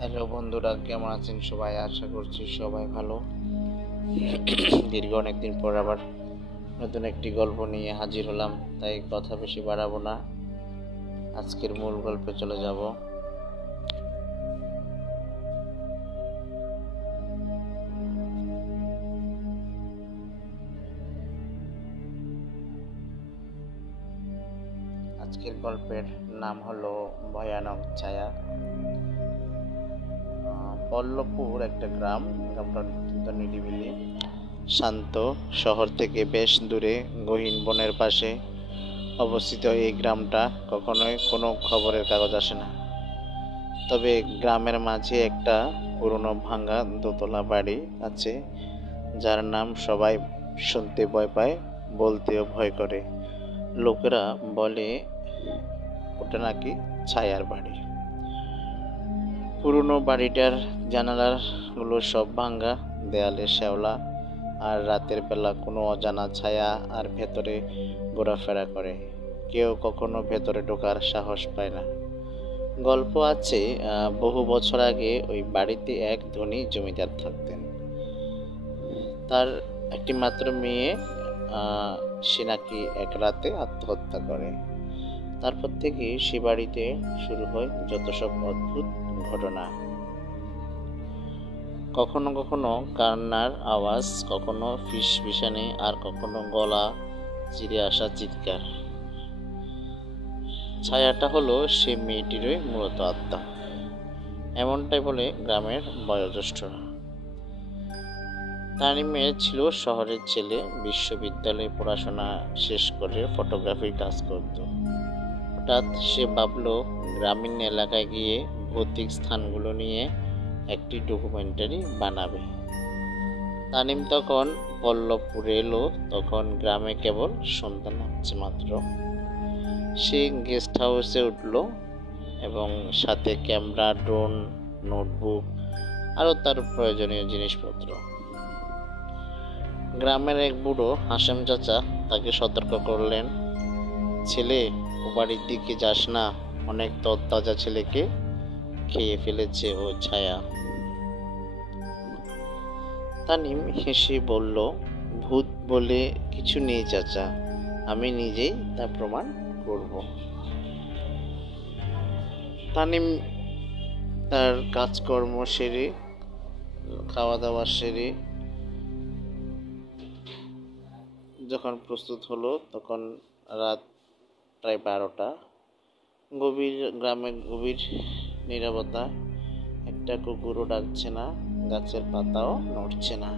Hello বন্ধুরা, কেমন আছেন সবাই? আশা করছি সবাই ভালো। দীর্ঘ অনেকদিন পর আবার নতুন একটি গল্প নিয়ে হাজির হলাম, তাই কথা বেশি বাড়াবো না, আজকের মূল গল্পে চলে যাব। আজকের গল্পের নাম হলো ভয়ানক ছায়া। পল্লবপুর একটা গ্রামটা অত্যন্ত নিরিবিলি, শান্ত। শহর থেকে বেশ দূরে গহীন বনের পাশে অবস্থিত এই গ্রামটা কখনোই কোনো খবরের কাগজ আসে না। তবে গ্রামের মাঝে একটা পুরনো ভাঙা দোতলা বাড়ি আছে, যার নাম সবাই শুনতে ভয় পায়, বলতেও ভয় করে। লোকেরা বলে ওটা নাকি ছায়ার বাড়ি। পুরনো বাড়িটার জানালাগুলো সব ভাঙা, দেয়ালে শ্যাওলা, আর রাতের বেলা কোনো অজানা ছায়া আর ভেতরে ঘোরাফেরা করে। কেউ কখনো ভেতরে ঢোকার সাহস পায় না। গল্প আছে, বহু বছর আগে ওই বাড়িতে এক ধনী জমিদার থাকতেন। তার একটি মাত্র মেয়ে, সে নাকি এক রাতে আত্মহত্যা করে। তারপর থেকে সে বাড়িতে শুরু হয় যত সব অদ্ভুত ঘটনা। কখনো কখনো কান্নার আওয়াজ, কখনো ফিসফিসানি, আর কখনো গলা চিরে আসা চিৎকার। ছায়াটা হলো সে মেয়েটিরই মূলত আত্মা, এমনটাই বলে গ্রামের বয়োজ্যেষ্ঠরা। তানিমের ছিল শহরের ছেলে, বিশ্ববিদ্যালয়ে পড়াশোনা শেষ করে ফটোগ্রাফির কাজ করত। হঠাৎ সে ভাবল গ্রামীণ এলাকায় গিয়ে ভৌতিক স্থানগুলো নিয়ে একটি ডকুমেন্টারি বানাবে। তানিম তখন পল্লবপুরে এলো, তখন গ্রামে কেবল সন্তান হচ্ছে মাত্র। সে গেস্ট হাউসে উঠল এবং সাথে ক্যামেরা, ড্রোন, নোটবুক, আরও তার প্রয়োজনীয় জিনিসপত্র। গ্রামের এক বুড়ো হাসেম চাচা তাকে সতর্ক করলেন, ছেলে, ও বাড়ির দিকে যাস না, অনেক তরতাজা ছেলেকে খেয়ে ফেলেছে ও ছায়া। তানিম হেসে বলল, ভূত বলে কিছু নেই চাচা, আমি নিজেই তা প্রমাণ করব। তানিম তার কাজকর্ম সেরে, খাওয়া দাওয়া সেরে যখন প্রস্তুত হলো, তখন রাত প্রায় 12টা। গ্রামের গভীর নীরবতা। একটা কুকুরও ডাকছে না, গাছের পাতাও নড়ছে না।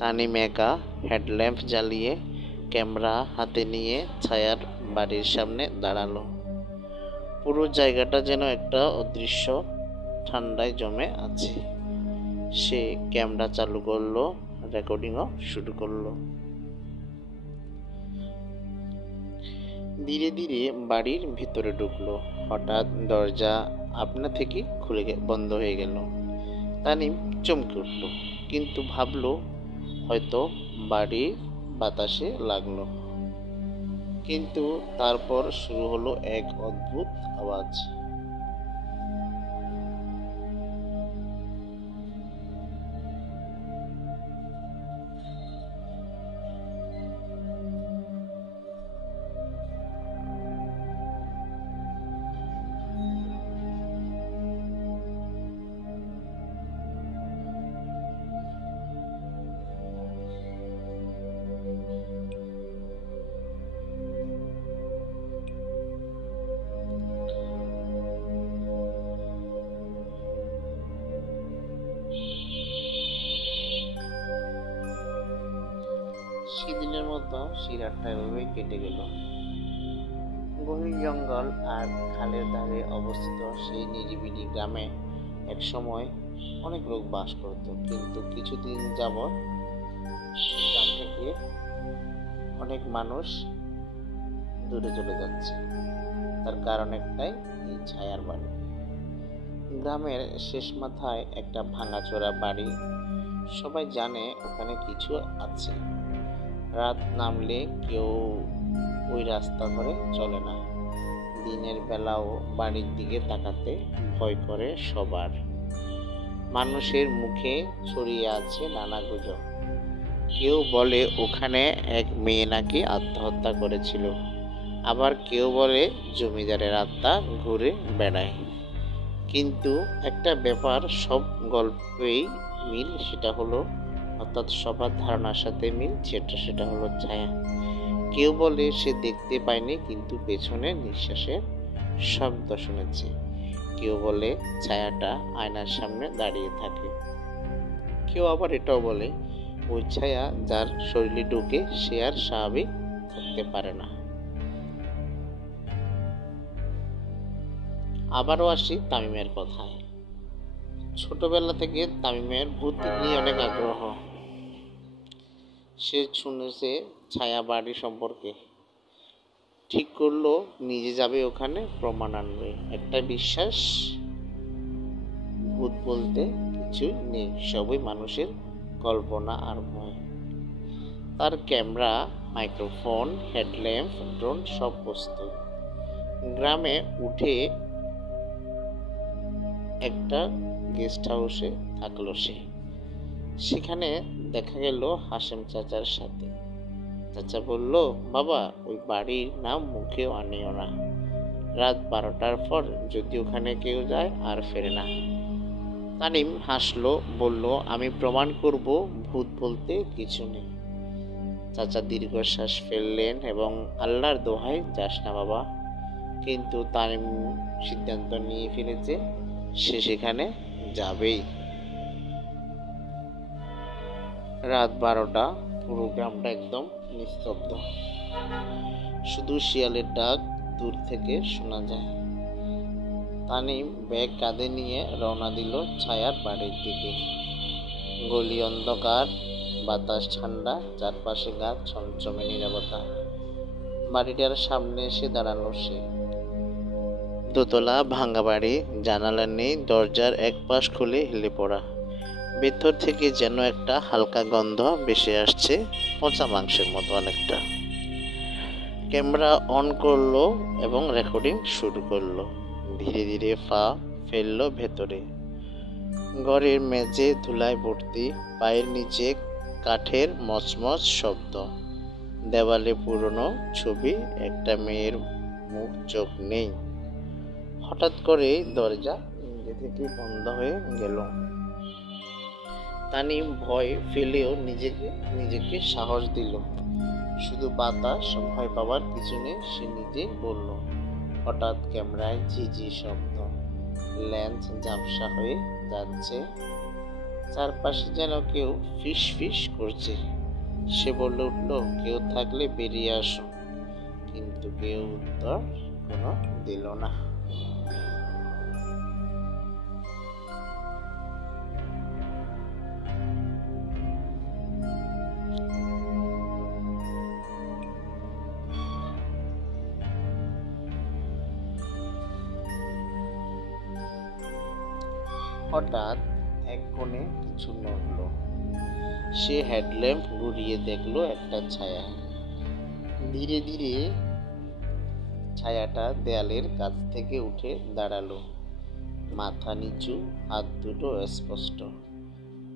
তানিম একা হেডল্যাম্প জ্বালিয়ে ক্যামেরা হাতে নিয়ে ছায়ার বাড়ির সামনে দাঁড়ালো। পুরো জায়গাটা যেন একটা অদৃশ্য ঠান্ডায় জমে আছে। সে ক্যামেরা চালু করলো, রেকর্ডিংও শুরু করলো। ধীরে ধীরে বাড়ির ভিতরে ঢুকলো। হঠাৎ দরজা আপনা থেকে বন্ধ হয়ে গেল। তানিম চমকে উঠল, কিন্তু ভাবলো হয়তো বাড়ির বাতাসে লাগলো। কিন্তু তারপর শুরু হলো এক অদ্ভুত আওয়াজ। সেদিনের মতো সেই রাতটা এভাবেই কেটে গেল। গভীর জঙ্গল আর খালের ধারে অবস্থিত সেই নিরিবিলি গ্রামে এক সময় অনেক লোক বাস করত, কিন্তু কিছুদিন যাবৎ সেই গ্রাম থেকে অনেক মানুষ দূরে চলে যাচ্ছে। তার কারণ একটাই, এই ছায়ার বাড়ি। গ্রামের শেষ মাথায় একটা ভাঙাচোরা বাড়ি। সবাই জানে ওখানে কিছু আছে। রাত নামলে কেউ ওই রাস্তা ধরে চলে না। দিনের বেলাও বাড়ির দিকে তাকাতে ভয় করে সবার। মানুষের মুখে ছড়িয়ে আছে নানা গুজব। কেউ বলে ওখানে এক মেয়ে নাকি আত্মহত্যা করেছিল, আবার কেউ বলে জমিদারের আত্মা ঘুরে বেড়ায়। কিন্তু একটা ব্যাপার সব গল্পেই মিল, সেটা হলো, অর্থাৎ সবার ধারণার সাথে মিল, সেটা হলো ছায়া। কেউ বলে সে দেখতে পায়নি কিন্তু পেছনে নিঃশ্বাসের শব্দ শুনেছে। কেউ বলে ছায়াটা আয়নার সামনে দাঁড়িয়ে থাকে। কেউ আবার এটাও বলে ওই ছায়া যার শরীরে ঢুকে সে আর স্বাভাবিক থাকতে পারে না। আবারও আসি তামিমের কথায়। ছোটবেলা থেকে তামিমের ভূত নিয়ে অনেক আগ্রহ। সে শুনেছে ছায়া বাড়ি সম্পর্কে, ঠিক করলো নিজে যাবে ওখানে, প্রমাণ আনবে। একটা বিশ্বাস, ভূত বলতে কিছু নেই, সবই মানুষের কল্পনা আর ভয়। তার ক্যামেরা, মাইক্রোফোন, হেডল্যাম্প, ড্রোন সব প্রস্তুত। গ্রামে উঠে একটা গেস্ট হাউসে থাকলো সে। সেখানে দেখা গেল হাশেম চাচার সাথে। চাচা বলল, বাবা ওই বাড়ির নাম মুখেও আনিও না, রাত 12টার পর যদি ওখানে কেউ যায় আর ফেরে না। তানিম হাসলো, বলল, আমি প্রমাণ করব ভূত বলতে কিছু নেই। চাচা দীর্ঘশ্বাস ফেললেন এবং আল্লাহর দোহাই যাস না বাবা। কিন্তু তানিম সিদ্ধান্ত নিয়ে ফেলেছে সে সেখানে যাবেই। রাত 12টা, পুরো গ্রামটা একদম নিস্তব্ধ, শুধু শিয়ালের ডাক দূর থেকে শোনা যায়। তানিম ব্যাগ কাঁধে নিয়ে রওনা দিল ছায়ার বাড়ির দিকে। গলি অন্ধকার, বাতাস ঠান্ডা, চারপাশে গাছ, ছমছমে নীরবতা। বাড়িটার সামনে এসে দাঁড়ালো সে। দোতলা ভাঙা বাড়ি, জানালা নেই, দরজার এক পাশ খুলে হেলে পড়া। ভেতর থেকে যেন একটা হালকা গন্ধ ভেসে আসছে, পচা মাংসের মতো অনেকটা। ক্যামেরা অন করলো এবং রেকর্ডিং শুরু করলো। ধীরে ধীরে পা ফেললো ভেতরে। ঘরের মেঝে ধুলায় ভর্তি, পায়ের নিচে কাঠের মচমচ শব্দ। দেওয়ালে পুরনো ছবি, একটা মেয়ের মুখ, চোখ নেই। হঠাৎ করে দরজা নিজে থেকে বন্ধ হয়ে গেল। তানিম ভয় ফেলেও নিজেকে সাহস দিল। শুধু বাতাস, ভয় পাওয়ার কিছু নেই, সে নিজে বলল। হঠাৎ ক্যামেরায় ঝিঝি শব্দ, লেন্স ঝাপসা হয়ে যাচ্ছে, চারপাশে যেন কেউ ফিস ফিস করছে। সে বলে উঠল, কেউ থাকলে বেরিয়ে আসো। কিন্তু কেউ উত্তর কোনো দিল না। হঠাৎ এক কোণে কিছু নড়ল। সে হেডল্যাম্প ঘুরিয়ে দেখলো একটা ছায়া। ধীরে ধীরে ছায়াটা দেয়ালের কাছ থেকে উঠে দাঁড়ালো। মাথা নিচু, হাত দুটো স্পষ্ট,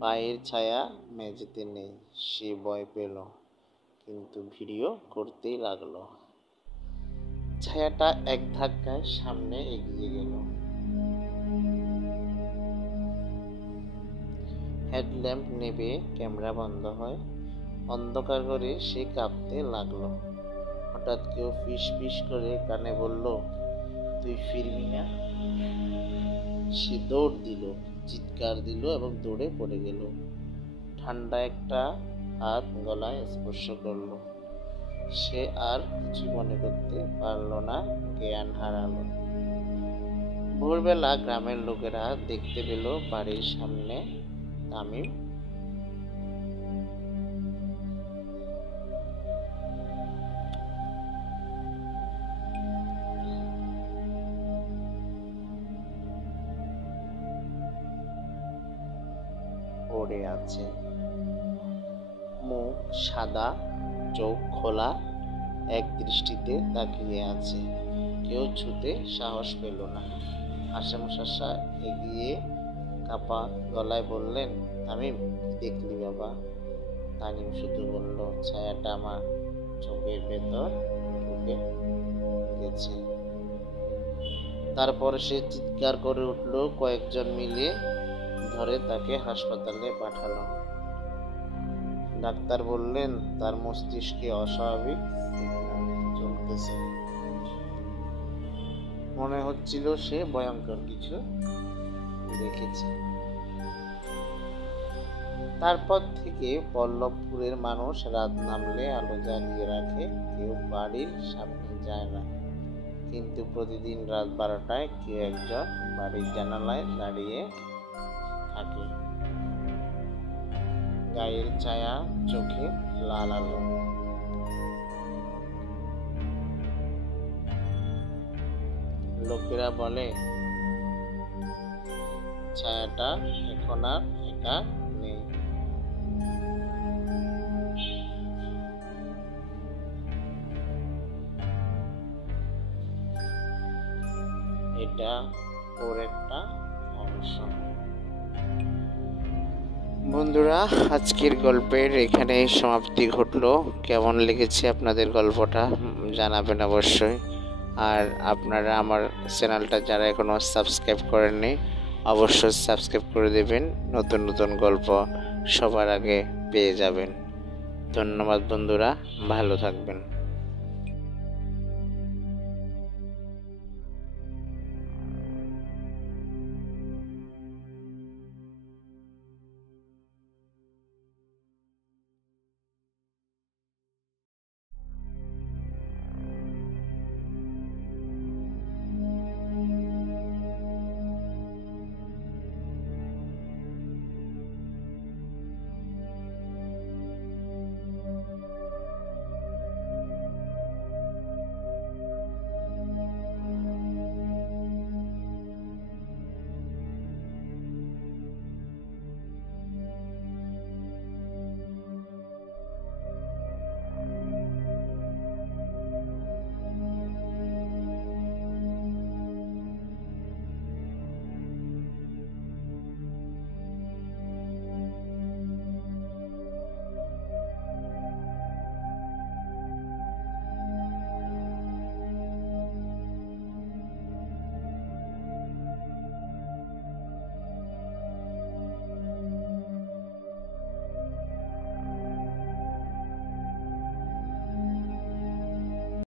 পায়ের ছায়া মেঝেতে নেই। সে ভয় পেল, কিন্তু ভিডিও করতেই লাগলো। ছায়াটা এক ধাক্কায় সামনে এগিয়ে গেল। হেডল্যাম্প নেবে, ক্যামেরা বন্ধ হয়। অন্ধকার ঘরে সে কাঁপতে লাগলো। হঠাৎ কেউ ফিস ফিস করে কানে বলল, তুই ফিরবি না? সে দৌড় দিল, চিৎকার দিল এবং দৌড়ে পড়ে গেল। ঠান্ডা একটা হাত গলায় স্পর্শ করলো। সে আর কিছু মনে করতে পারল না, জ্ঞান হারালো। ভোরবেলা গ্রামের লোকেরা দেখতে পেল বাড়ির সামনে তামিম পড়ে আছে, মুখ সাদা, চোখ খোলা, এক দৃষ্টিতে তাকিয়ে আছে। কেউ ছুতে সাহস পেল না। হাশেম চাচা এগিয়ে কাপা গলায় বললেন, তামিম, কি দেখলি বাবা? তামিম শুধু বলল, ছায়াটা আমার চোখের ভেতর ঢুকে গেছে। তারপর সে চিৎকার করে উঠল। কয়েকজন মিলে ধরে তাকে হাসপাতালে পাঠালো। ডাক্তার বললেন, তার মস্তিষ্কে অস্বাভাবিক সিগন্যাল চলতেছে। মনে হচ্ছিল সে ভয়ঙ্কর কিছু দেখেছে। তারপর থেকে পল্লবপুরের মানুষ রাত নামলে আলো জ্বালিয়ে রাখে, কেউ বাড়ির সামনে যায় না। কিন্তু প্রতিদিন রাত 12টায় কেউ একজন বাড়ির জানালায় দাঁড়িয়ে থাকে, গায়ের ছায়া, চোখে লাল আলো। লোকেরা বলে, ছায়াটা এখন আর একা নেই। এটা ওর একটা অংশ। বন্ধুরা, আজকের গল্পের এখানে সমাপ্তি ঘটলো। কেমন লেগেছে আপনাদের গল্পটা জানাবেন অবশ্যই। আর আপনারা আমার চ্যানেলটা যারা এখনো সাবস্ক্রাইব করেননি অবশ্যই সাবস্ক্রাইব করে দেবেন। নতুন নতুন গল্প সবার আগে পেয়ে যাবেন। ধন্যবাদ বন্ধুরা, ভালো থাকবেন।